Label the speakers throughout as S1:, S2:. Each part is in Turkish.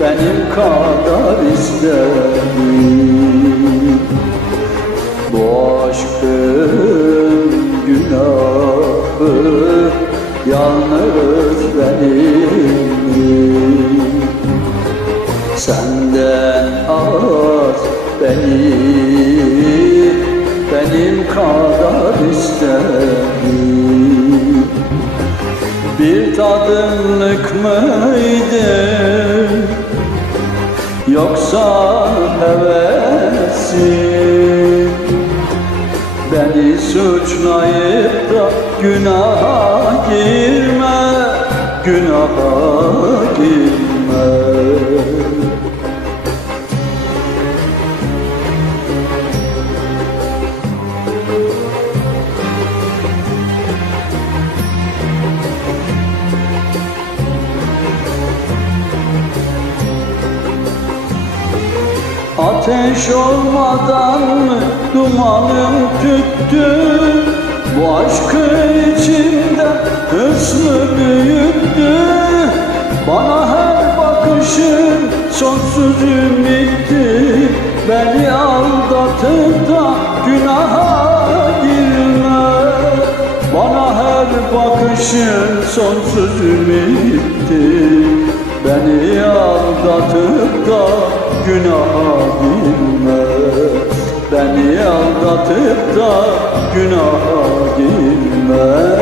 S1: benim, kadar isterim Bu aşkın günahı yalnız benim? Senden az benim, benim kadar isterim Bir tadımlık mıydı? Yoksa hevesin Beni suçlayıp da günaha girme, günaha girme Ateş olmadan dumanım tüttü? Bu aşkı içimde mı büyüttü. Bana her bakışın sonsuz ümitti. Beni aldatıp da günaha girme. Bana her bakışın sonsuz ümitti. Beni aldatıp da günaha girme Beni aldatıp da günaha girme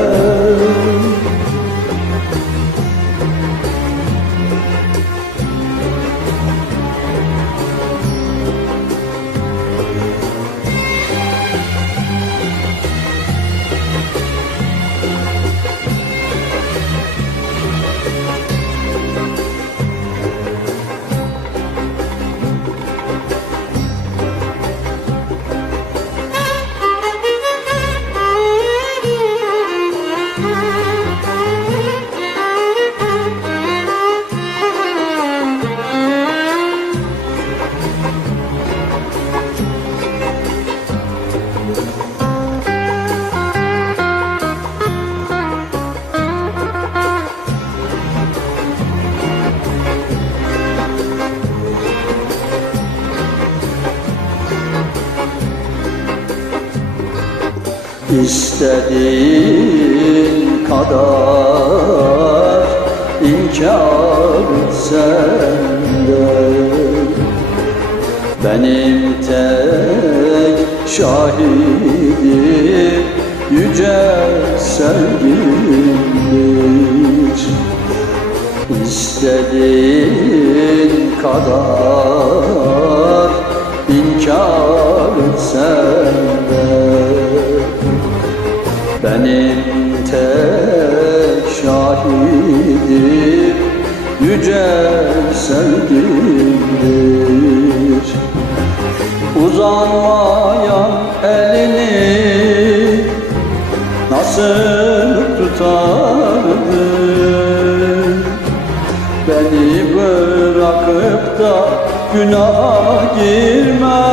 S1: İstediğin kadar inkar etsen de. Benim tek şahidim yüce sevgimdir. İstediğin kadar yüce sevgimdir. Uzanmayan elini nasıl tutardı Beni bırakıp da günaha girme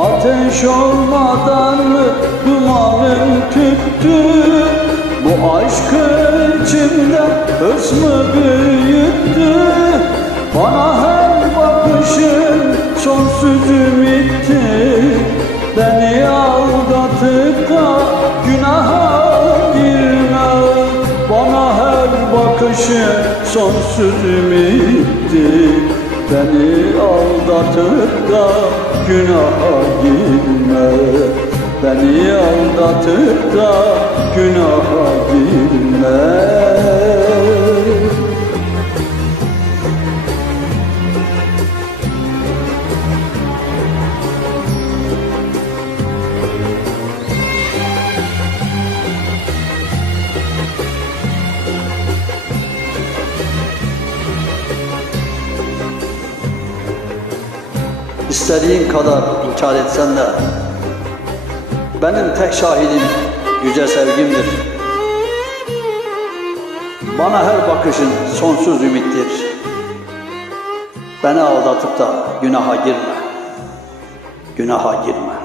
S1: Ateş olmadan mı dumanım tüttü Bu aşkı içimde hırs mı büyüttü? Bana her bakışın sonsuz ümitti Beni aldatıp da günaha girme. Bana her bakışın sonsuz ümitti Beni aldatıp da günaha girme. Beni aldatıp da günaha girme İstediğin kadar inkar etsen de benim tek şahidim yüce sevgimdir. Bana her bakışın sonsuz ümittir. Beni aldatıp da günaha girme. Günaha girme.